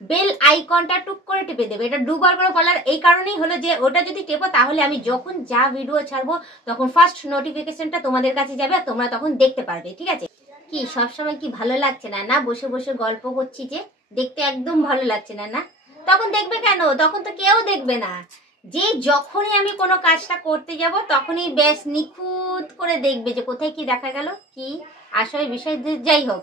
Bell আইকনটা টুক করে টিপে দেবে। এটা দুবার করে বলার এই কারণেই হলো যে ওটা যদি টেপো তাহলে আমি যখন যা ভিডিও ছাড়বো তখন ফার্স্ট নোটিফিকেশনটা তোমাদের কাছে যাবে আর তোমরা তখন দেখতে পারবে। ঠিক আছে? কি সবসময় কি ভালো লাগছে না? না বসে বসে গল্প করছি যে দেখতে একদম ভালো লাগছে না? না তখন দেখবে কেন? তখন তো কেউ দেখবে না। যে যখনই আমি কোনো কাজটা করতে যাব তখনই বেশ নিখুঁত করে দেখবে যে কোথায় কি দেখা গেল, কি আসলে বিষয় যাই হোক,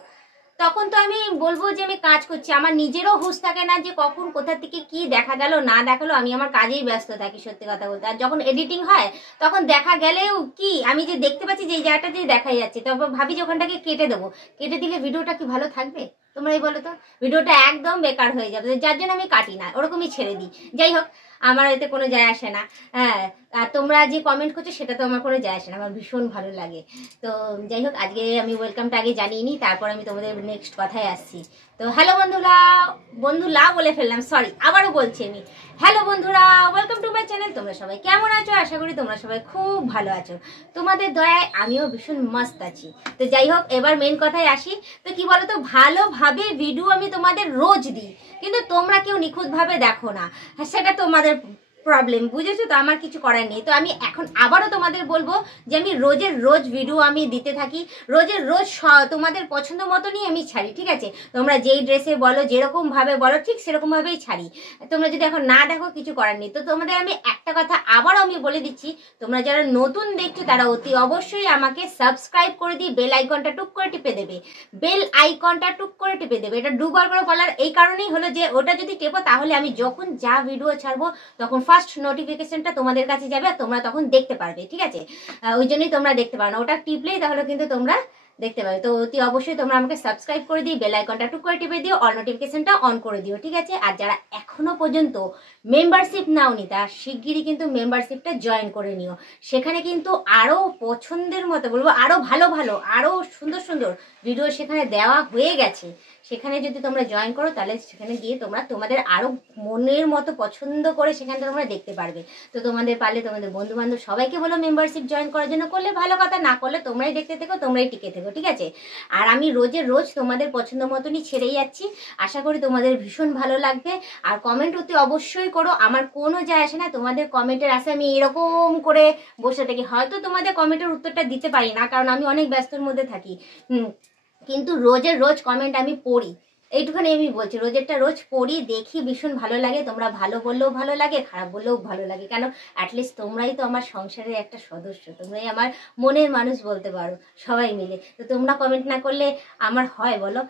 তখন তো আমি বলবো যে আমি কাজ করছি। আমার নিজেরও হুঁশ থাকে না যে কখন কোথা থেকে কি দেখা গেল না দেখালো, আমি আমার কাজেই ব্যস্ত থাকি সত্যি কথা বলতে। আর যখন এডিটিং হয় তখন দেখা গেলেও কি আমি যে দেখতে পাচ্ছি যে এই জায়গাটা দিয়ে দেখাই যাচ্ছে, তারপর ভাবি যে ওখানটাকে কেটে দেবো, কেটে দিলে ভিডিওটা কি ভালো থাকবে? তোমরাই বলো তো, ভিডিওটা একদম বেকার হয়ে যাবে, যার জন্য আমি কাটি না, ওরকমই ছেড়ে দিই। যাই হোক, আমার এতে কোনো যায় আসে না। হ্যাঁ, আর তোমরা যে কমেন্ট করছো সেটা তো আমার কোনো যায় আসে না, আমার ভীষণ ভালো লাগে। তো যাই হোক, আজকে আমি ওয়েলকামটা আগে জানিয়ে নিই, তারপর আমি তোমাদের নেক্সট কথায় আসছি। তো হ্যালো বন্ধুরা, বন্ধুরা বলে ফেললাম, সরি, আবারও বলছি আমি। হ্যালো বন্ধুরা, ওয়েলকাম টু মাই চ্যানেল। তোমরা সবাই কেমন আছো? আশা করি তোমরা সবাই খুব ভালো আছো। তোমাদের দয়ায় আমিও ভীষণ মস্ত আছি। তো যাই হোক, এবার মেন কথায় আসি। তো কি বলতো, ভালোভাবে ভিডিও আমি তোমাদের রোজ দিই, কিন্তু তোমরা কেউ নিখুঁতভাবে দেখো না। সেটা তোমাদের প্রবলেম, বুঝেছো তো, আমার কিছু করার নেই। তো আমি এখন আবারও তোমাদের বলবো যে আমি রোজের রোজ ভিডিও আমি দিতে থাকি, রোজের রোজ তোমাদের পছন্দ মতনই আমি ছাড়ি। ঠিক আছে? তোমরা যেই ড্রেসে বলো, যেরকম ভাবে বলো, ঠিক সেরকম ভাবেই ছাড়ি। তোমরা যদি এখন না দেখো, কিছু করার নেই। তো তোমাদের আমি একটা কথা আবারও আমি বলে দিচ্ছি, তোমরা যারা নতুন দেখছো তারা অতি অবশ্যই আমাকে সাবস্ক্রাইব করে দিয়ে বেল আইকনটা টুক করে টিপে দেবে। বেল আইকনটা টুক করে টিপে দেবে। এটা দুবার করে বলার এই কারণেই হলো যে ওটা যদি টেপো তাহলে আমি যখন যা ভিডিও ছাড়বো তখন ফার্স্ট নোটিফিকেশনটা তোমাদের কাছে যাবে আর তোমরা তখন দেখতে পারবে। ঠিক আছে? ওই জন্যই তোমরা দেখতে পারো না, ওটা টিপলেই তাহলে কিন্তু তোমরা দেখতে পাবে। তো অতি অবশ্যই তোমরা আমাকে সাবস্ক্রাইব করে দিও, বেল আইকনটা টুক করে টিপে দিও, অল নোটিফিকেশনটা অন করে দিও। ঠিক আছে? আর যারা এখনো পর্যন্ত মেম্বারশিপ নাওনি তারা শিগগিরই কিন্তু মেম্বারশিপটা জয়েন করে নিও। সেখানে কিন্তু আরো পছন্দের মতো বলবো, আরো ভালো ভালো, আরো সুন্দর সুন্দর ভিডিও সেখানে দেওয়া হয়ে গেছে। সেখানে যদি তোমরা জয়েন করো তাহলে সেখানে গিয়ে তোমরা তোমাদের আরো মনের মতো পছন্দ করে সেখানে তোমরা দেখতে পারবে। তো তোমাদের পারলে তোমাদের বন্ধু বান্ধব সবাইকে বলো মেম্বারশিপ জয়েন করার জন্য। করলে ভালো কথা, না করলে তোমরাই দেখতে থেকো, তোমরাই টিকে থেকো। ঠিক আছে? আর আমি রোজের রোজ তোমাদের পছন্দ মতনই ছেড়েই যাচ্ছি। আশা করি তোমাদের ভীষণ ভালো লাগবে। আর কমেন্ট অতি অবশ্যই করো, আমার কোনো যায় আসে না। তোমাদের কমেন্টের আসে আমি এরকম করে বসে থাকি, হয়তো তোমাদের কমেন্টের উত্তরটা দিতে পারি না কারণ আমি অনেক ব্যস্তর মধ্যে থাকি। কিন্তু রোজের রোজ কমেন্ট আমি পড়ি, এইটুখানি আমি বলছি। রোজেরটা রোজ পড়ি, দেখি, ভীষণ ভালো লাগে। তোমরা ভালো বললেও ভালো লাগে, খারাপ বললেও ভালো লাগে। কেন, অ্যাটলিস্ট তোমরাই তো আমার সংসারের একটা সদস্য, তোমরাই আমার মনের মানুষ বলতে পারো, সবাই মিলে। তো তোমরা কমেন্ট না করলে আমার হয় বলো?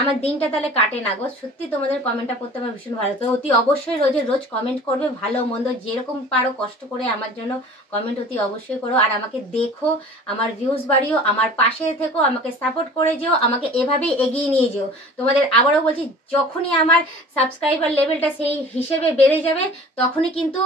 আমার দিনটা তাহলে কাটে না গো। সত্যি তোমাদের কমেন্টটা পড়তে আমার ভীষণ ভালো। তো অতি অবশ্যই রোজের রোজ কমেন্ট করবে, ভালো মন্দ যেরকম পারো কষ্ট করে আমার জন্য কমেন্ট অতি অবশ্যই করো। আর আমাকে দেখো, আমার ভিউজ বাড়িও, আমার পাশে থেকো, আমাকে সাপোর্ট করে যেও, আমাকে এভাবেই এগিয়ে নিয়ে যেও। তোমাদের আবারও বলছি, যখনই আমার সাবস্ক্রাইবার লেভেলটা সেই হিসেবে বেড়ে যাবে তখনই কিন্তু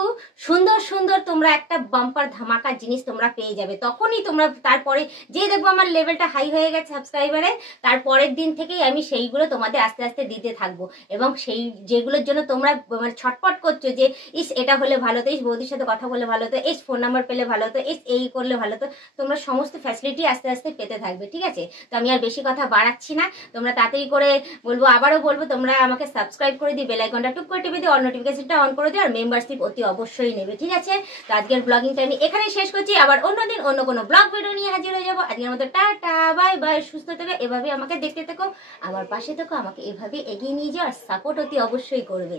সুন্দর সুন্দর তোমরা একটা বাম্পার ধামাকা জিনিস তোমরা পেয়ে যাবে। তখনই তোমরা, তারপরে যে দেখবো আমার লেভেলটা হাই হয়ে গেছে সাবস্ক্রাইবারে, তারপরের দিন থেকেই আমি সেইগুলো তোমাদের আস্তে আস্তে দিতে থাকবো। এবং সেই যেগুলোর জন্য তোমরা মানে ছটপট করছো যে ইস এটা হলে ভালো হতো, ইস বৌদির সাথে কথা বলে ভালো হতো, ইস ফোন নাম্বার পেলে ভালো হতো, ইস এই করলে ভালো হতো, তোমরা সমস্ত ফ্যাসিলিটি আস্তে আস্তে পেতে থাকবে। ঠিক আছে? তো আমি আর বেশি কথা বাড়াচ্ছি না, তোমরা তাড়াতাড়ি করে বলবো, আবারও বলবো, তোমরা আমাকে সাবস্ক্রাইব করে দিই, বেল আইকনটা টুক করে টিপে দিও, অল নোটিফিকেশনটা অন করে দিও, আর মেম্বারশিপ অতি অবশ্যই নেবে। ঠিক আছে? তো আজকের ব্লগিংটা আমি এখানেই শেষ করছি। আবার অন্যদিন অন্য কোনো ব্লগ ভিডিও নিয়ে হাজির হয়ে যাবো। আজকের মতো টাটা, বাই বাই, সুস্থ থেকো, এভাবে আমাকে দেখতে থেকো, আমার পাশে থেকো, আমাকে এভাবে এগিয়ে নিয়ে যাও, আর সাপোর্ট অতি অবশ্যই করবে।